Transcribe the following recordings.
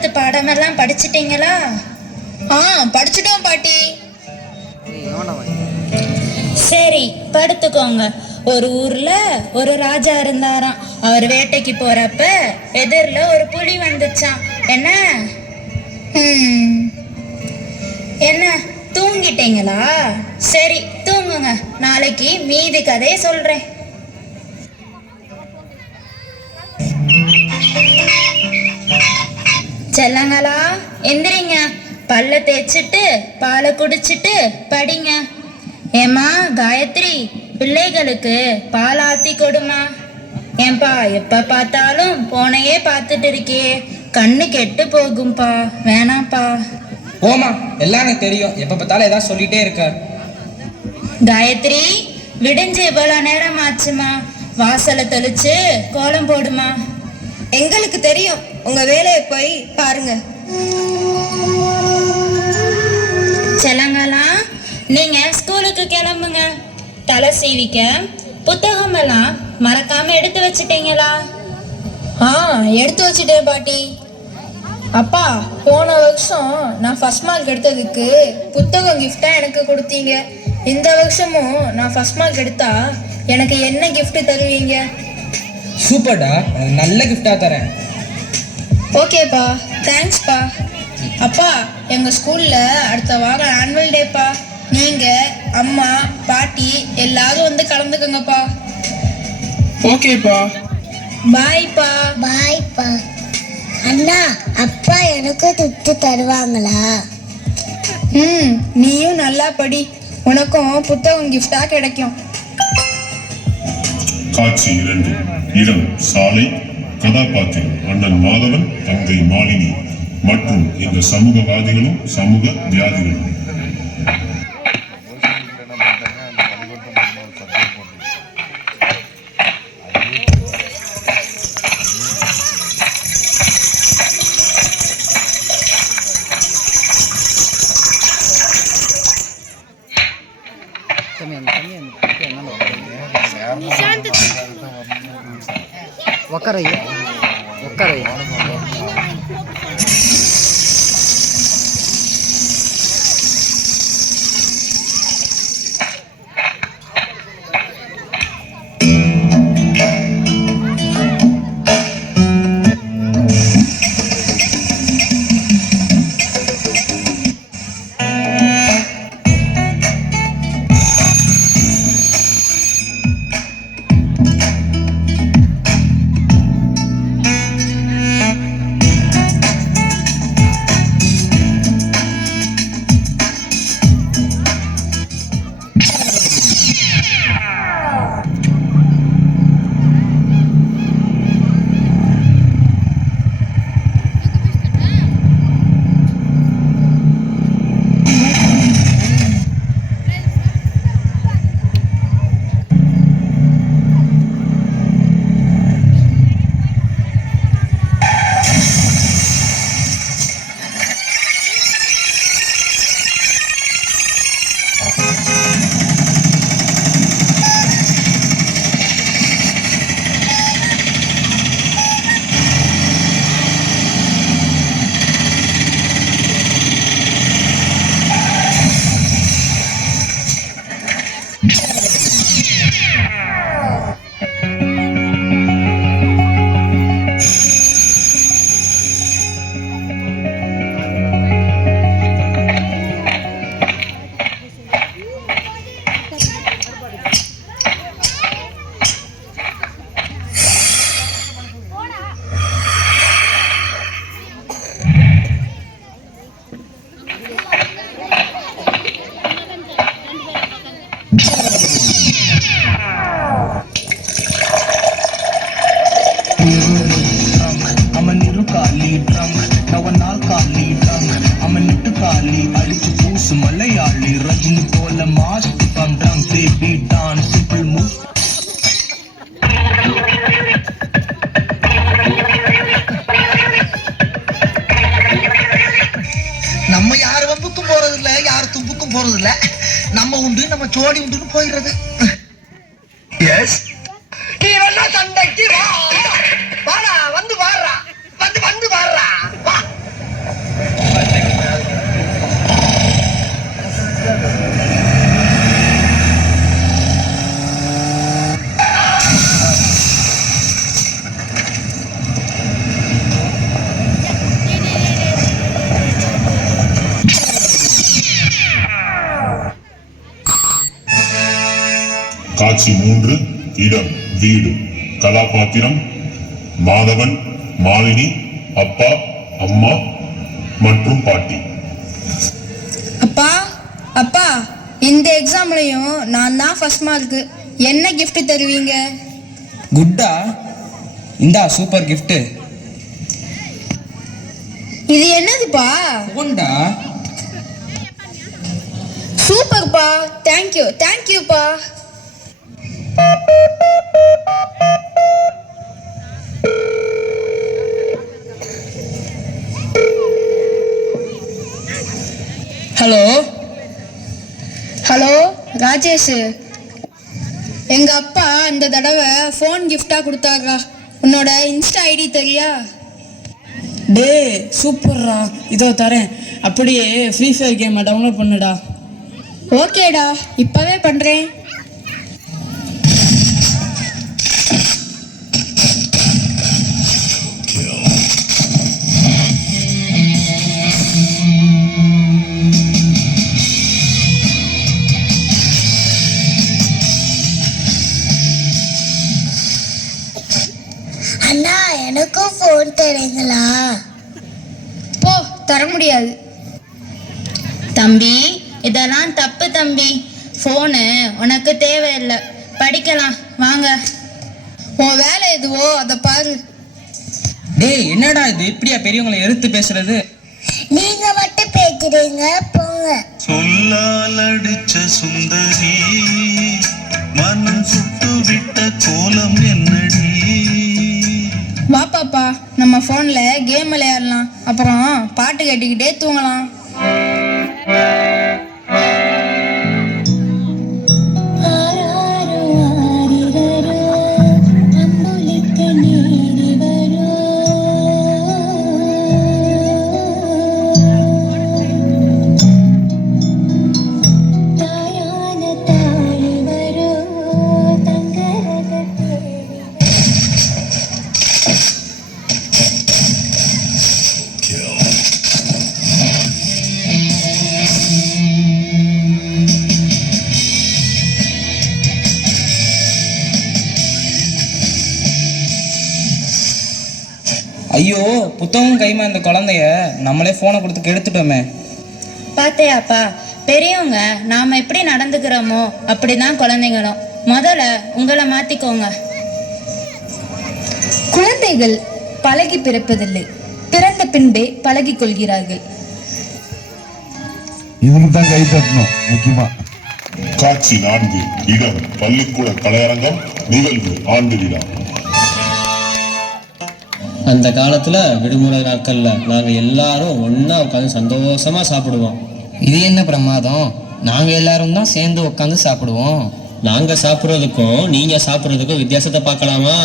பள்ளிக்கூடத்து பாடமெல்லாம் படிச்சிட்டீங்களா? படிச்சிட்டோம் பாட்டி. சரி, படுத்துக்கோங்க. ஒரு ஊர்ல ஒரு ராஜா இருந்தாராம். அவர் வேட்டைக்கு போறப்ப எதிரில் ஒரு புலி வந்துச்சான். என்ன தூங்கிட்டீங்களா? சரி தூங்குங்க, நாளைக்கு மீதி கதையை சொல்றேன். செல்லங்களா, எந்திரிங்க. பல்ல தேய்ச்சிட்டு பாலை குடிச்சிட்டு படிங்க. ஏம்மா காயத்ரி, பிள்ளைகளுக்கு பால் ஆத்தி கொடுமா. ஏன்பா எப்ப பார்த்தாலும் போனையே பார்த்துட்டு இருக்கியே, கண்ணு கெட்டு போகும்பா, வேணாம்ப்பா. ஓமா, எல்லாம் எனக்கு தெரியும், எப்ப பார்த்தாலும் ஏதாவது சொல்லிட்டே இருக்க. காயத்ரி, விடிஞ்சு இவ்வளவு நேரம் ஆச்சுமா, வாசலை தெளிச்சு கோலம் போடுமா. எங்களுக்கு தெரியும், உங்க வேலையை போய் பாருங்க. செல்லங்களா, நீங்க ஸ்கூலுக்கு கிளம்புங்க. தலை சீவிக்க புத்தகம் எல்லாம் மறக்காம எடுத்து வச்சிட்டீங்களா? எடுத்து வச்சிட்டேன் பாட்டி. அப்பா, போன வருஷம் நான் ஃபர்ஸ்ட் மார்க் எடுத்ததுக்கு புத்தகம் கிஃப்டா எனக்கு கொடுத்தீங்க. இந்த வருஷமும் நான் ஃபர்ஸ்ட் மார்க் எடுத்தா எனக்கு என்ன கிஃப்ட் தருவீங்க? சூப்பர்டா, நல்ல கிஃப்டா தரேன். ஓகேப்பா, தேங்க்ஸ்ப்பா. அப்பா, எங்கள் ஸ்கூலில் அடுத்த வாரம் ஆனுவல் டேப்பா. நீங்கள், அம்மா, பாட்டி எல்லாரும் வந்து கலந்துக்கோங்கப்பா. ஓகேப்பா. பாய்ப்பா. பாய்ப்பா. அண்ணா, அப்பா எனக்கும் துட்டு தருவாங்களா? நீயும் நல்லா படி, உனக்கும் புத்தகம் கிஃப்டா கிடைக்கும். காட்சி 2. இடம் சாலை. கதாபாத்திரம் அண்ணன் மாதவன், தங்கை மாலினி மற்றும் இந்த சமூகவாதிகளும் சமூக வியாதிகளும். ಒಕ್ಕರಯ್ಯ ಒಕ್ಕರಯ್ಯ நம்ம யார் வம்புக்கும் போறது இல்ல, யார் தும்புக்கும் போறது இல்ல. நம்ம உண்டு, நம்ம சோடி உண்டுன்னு போயிடுறது. எஸ், நீ வேணா சண்டைக்கு வா. வாடா, வந்து வாடுறா, வந்து வாடுறா, வா. காட்சி 3, இடம் வீடு. கதாபாத்திரம் மாதவன், மாலினி, அப்பா, அம்மா மற்றும் பாட்டி. அப்பா அப்பா, இந்த எக்ஸாம்லயும் நான் தான் ஃபர்ஸ்ட் மார்க்கு. என்ன gift தருவீங்க? குட்டா, இந்தா சூப்பர் gift. இது என்னதுப்பா? போண்டா. சூப்பர்ப்பா, தேங்க்யூப்பா. ஹலோ ராஜேஷ், எங்க அப்பா இந்த தடவை ஃபோன் கிஃப்டா கொடுத்தாரா. உன்னோட இன்ஸ்டா ஐடி தெரியா? டே சூப்பர்ரா, இதோ தரேன். அப்படியே ஃப்ரீ ஃபயர் கேமை டவுன்லோட் பண்ணுடா. ஓகேடா, இப்பவே பண்றேன். அண்ணா எனக்கும் ஃபோன் தரீங்களா? போ, தர முடியாது. தம்பி, இதெல்லாம் தப்பு தம்பி. ஃபோனு உனக்கு தேவையில்லை, படிக்கலாம் வாங்க. உன் வேலை எதுவோ அதை பாரு. டேய், என்னடா இது இப்படியா பெரியவங்களை எதிர்த்து பேசுறது? நீங்க மட்டும் பேசுறீங்க, போங்க. சொல்லால் அடிச்ச சுந்தரி மனம் சுட்டு விட்ட கோலம் என்னடி? வா பாப்பா, நம்ம ஃபோன்ல கேம் விளையாடலாம், அப்புறம் பாட்டு கேட்டுக்கிட்டே தூங்கலாம். ஐயோ, புத்தகம் கைமா இந்த குழந்தைய நம்மளே ஃபோனை கொடுத்து கெடுத்துட்டோமே. பார்த்தையாப்பா, பெரியவங்க நாம எப்படி நடந்துக்கிறோமோ அப்படிதான் குழந்தைங்களும். முதல்ல உங்களை மாத்திக்கோங்க. குழந்தைகள் பழகி பிறப்பதில்லை, பிறந்த பின்பே பழகிக் கொள்கிறார்கள். இதுக்கு தான் கை தட்டணும் முக்கியமா. காட்சி 4, இடம் பள்ளிக்கூட கலையரங்கம். நிகழ்வு ஆண்டு விழா. அந்த காலத்துல விடுமுறை நாட்கள்ல நாங்க எல்லாரும் ஒண்ணா உட்காந்து சந்தோஷமா சாப்பிடுவோம். இது என்ன பிரமாதம், நாங்க எல்லாரும் தான் சேர்ந்து உட்காந்து சாப்பிடுவோம். நாங்க சாப்பிட்றதுக்கும் நீங்க சாப்பிட்றதுக்கும் வித்தியாசத்தை பார்க்கலாமா?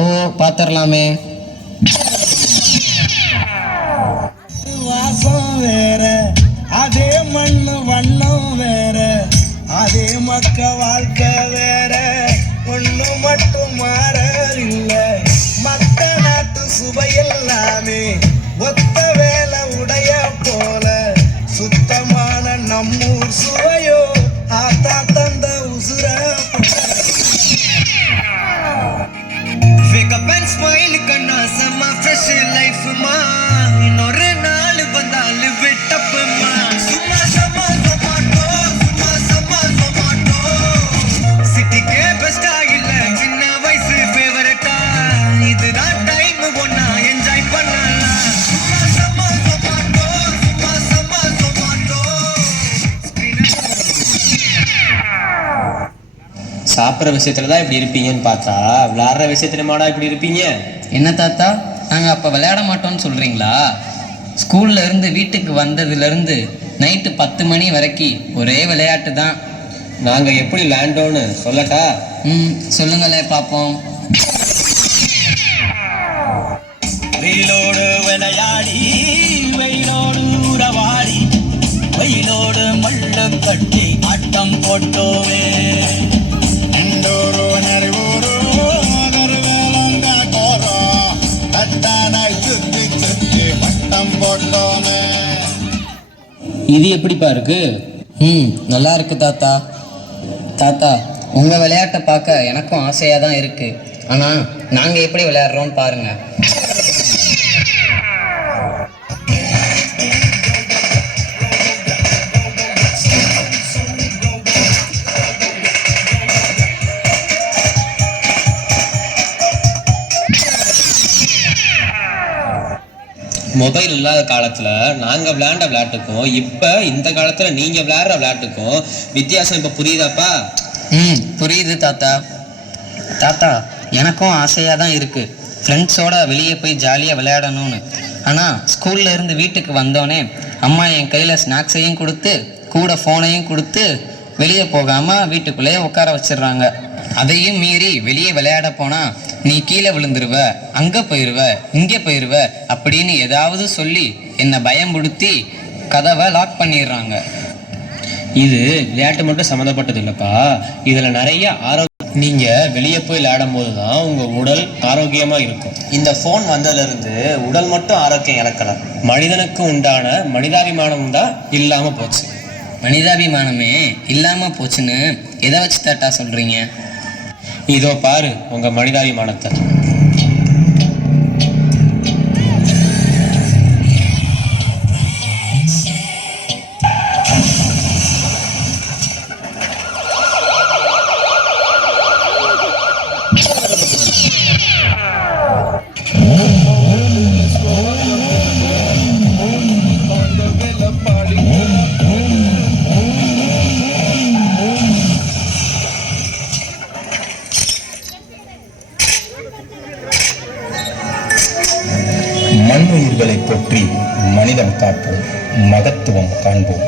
ஓ, பாத்திரலாமே. வாசம் வேற, அதே மண்ணு வண்ணம் வேற, அதே மக்க வாழ்க்கை வேற, ஒண்ணு மட்டும் மாறவில்லை. மத்த நாட்டு சுவையெல்லாமே ஒத்த வேலை உடைய போல, சுத்தமான நம்மூர் சுவையோ ஆத்தா தந்த உசுர. Wake up and smile, கண்ணா செம்ம fresh life மா. இன்னொரு நாள் வந்தால் விட்டப்பமா. சும்மா சம்மா சொமாட்டோ, சும்மா சம்மா சொமாட்டோ. சிட்டிக்கே பெஸ்டா இல்ல சின்ன வயசு ஃபேவரட்டா. இதுதான் டைம் ஒன்னா என்ஜாய் பண்ணலாம். சும்மா சம்மா சொமாட்டோ, சும்மா சம்மா சொமாட்டோ. சாப்பிட்ற விஷயத்துல தான் இப்படி இருப்பீங்கன்னு பார்த்தா விளையாடுற விஷயத்துல மாடா இப்படி இருப்பீங்க. என்ன தாத்தா, நாங்கள் அப்போ விளையாட மாட்டோம்னு சொல்கிறீங்களா? ஸ்கூல்ல இருந்து வீட்டுக்கு வந்ததுலேருந்து நைட்டு 10 மணி வரைக்கும் ஒரே விளையாட்டு தான். நாங்க எப்படி விளையாண்டோன்னு சொல்லட்டா? சொல்லுங்களே பார்ப்போம். வெயிலோடு விளையாடி, வெயிலோடு உறவாடி, வெயிலோடு மல்லு கட்டி ஆட்டம் போட்டோவே. இது எப்படிப்பா இருக்கு? நல்லா இருக்கு தாத்தா. தாத்தா, உங்கள் விளையாட்டை பார்க்க எனக்கும் ஆசையாக தான் இருக்குது. ஆனால் நாங்கள் எப்படி விளையாடுறோன்னு பாருங்கள். மொபைல் இல்லாத காலத்தில் நாங்கள் விளையாண்ட விளையாட்டுக்கும் இப்போ இந்த காலத்தில் நீங்கள் விளையாடுற விளையாட்டுக்கும் வித்தியாசம் இப்போ புரியுதாப்பா? புரியுது தாத்தா. தாத்தா, எனக்கும் ஆசையாக தான் இருக்குது ஃப்ரெண்ட்ஸோட வெளியே போய் ஜாலியாக விளையாடணும்னு. ஆனால் ஸ்கூல்ல இருந்து வீட்டுக்கு வந்தோடனே அம்மா என் கையில் ஸ்நாக்ஸையும் கொடுத்து கூட ஃபோனையும் கொடுத்து வெளியே போகாமல் வீட்டுக்குள்ளேயே உட்கார வச்சிடுறாங்க. அதையும் மீறி வெளியே விளையாட போனால் நீ கீழே விழுந்துருவ, அங்கே போயிடுவ, இங்கே போயிடுவ அப்படின்னு ஏதாவது சொல்லி என்னை பயம்படுத்தி கதவை லாக் பண்ணிடுறாங்க. இது விளையாட்டு மட்டும் சம்மந்தப்பட்டது இல்லைப்பா, இதில் நிறைய நீங்கள் வெளியே போய் விளையாடும் போது தான் உங்கள் உடல் ஆரோக்கியமாக இருக்கும். இந்த ஃபோன் வந்ததுலேருந்து உடல் மட்டும் ஆரோக்கியம் இழக்கலை, மனிதனுக்கு உண்டான மனிதாபிமானம் தான் இல்லாமல் போச்சு. மனிதாபிமானமே இல்லாமல் போச்சுன்னு எதை வச்சு தாத்தா சொல்கிறீங்க? இதோ பாரு உங்கள் மனிதாபிமானத்தை. மண்ணுயிர்களை போற்றி மனிதம் காப்போம், மகத்துவம் காண்போம்.